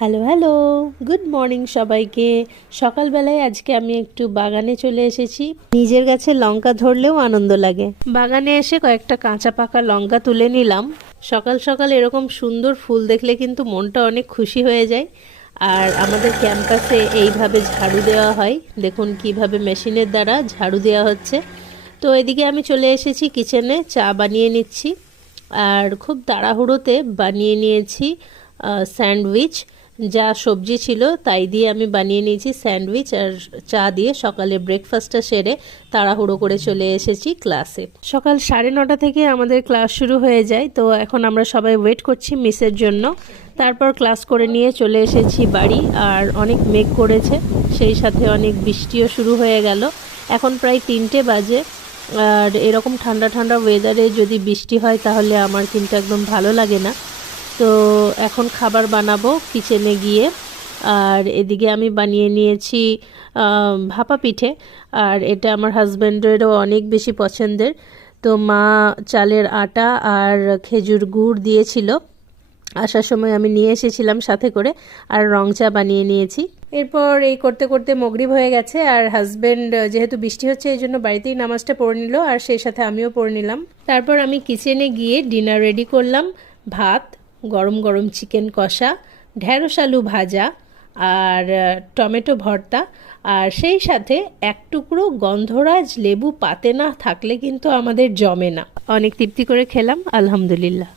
Hello hello, good morning সবাইকে। সকালবেলায় আজকে আমি একটু বাগানে চলে এসেছি। নিজের গাছে লঙ্কা ধরলেও আনন্দ লাগে। বাগানে এসে কয়েকটা কাঁচা পাকা লঙ্কা তুলে নিলাম। সকাল সকাল এরকম সুন্দর ফুল দেখলে কিন্তু মনটা অনেক খুশি হয়ে যায়। আর আমাদের ক্যাম্পাসে এইভাবে ঝাড়ু দেওয়া হয়, দেখুন কিভাবে মেশিনের দ্বারা ঝাড়ু দেওয়া হচ্ছে। তো এদিকে আমি চলে এসেছি কিচেনে, চা বানিয়ে নিচ্ছি। আর খুব তাড়াহুড়োতে বানিয়ে নিয়েছি স্যান্ডউইচ। যা সবজি ছিল তাই দিয়ে আমি বানিয়ে নিয়েছি স্যান্ডউইচ আর চা দিয়ে। সকালে ব্রেকফাস্টটা সেরে তাড়াহুড়ো করে চলে এসেছি ক্লাসে। সকাল 9:30 থেকে আমাদের ক্লাস শুরু হয়ে যায়, তো এখন আমরা সবাই ওয়েট করছি মিসের জন্য। তারপর ক্লাস করে নিয়ে চলে এসেছি বাড়ি। আর অনেক মেঘ করেছে, সেই সাথে অনেক বৃষ্টিও শুরু হয়ে গেল। এখন প্রায় 3টে বাজে। আর এরকম ঠান্ডা ঠান্ডা ওয়েদারে যদি বৃষ্টি হয় তাহলে আমার কিন্তু একদম ভালো লাগে না। তো এখন খাবার বানাবো কিচেনে গিয়ে। আর এদিকে আমি বানিয়ে নিয়েছি ভাপা পিঠে। আর এটা আমার হাজব্যান্ডেরও অনেক বেশি পছন্দের। তো মা চালের আটা আর খেজুর গুড় দিয়েছিল, আসার সময় আমি নিয়ে এসেছিলাম সাথে করে। আর রং চা বানিয়ে নিয়েছি। এরপর এই করতে করতে মাগরিব হয়ে গেছে। আর হাজব্যান্ড যেহেতু বৃষ্টি হচ্ছে এই জন্য বাড়িতেই নামাজটা পড়ে নিল, আর সেই সাথে আমিও পড়ে নিলাম। তারপর আমি কিচেনে গিয়ে ডিনার রেডি করলাম। ভাত, গরম গরম চিকেন কষা, ঢেঁড়স আলু ভাজা, আর টমেটো ভর্তা। আর সেই সাথে এক টুকরো গন্ধরাজ লেবু পাতে না থাকলে কিন্তু আমাদের জমে না। অনেক তৃপ্তি করে খেলাম, আলহামদুলিল্লাহ।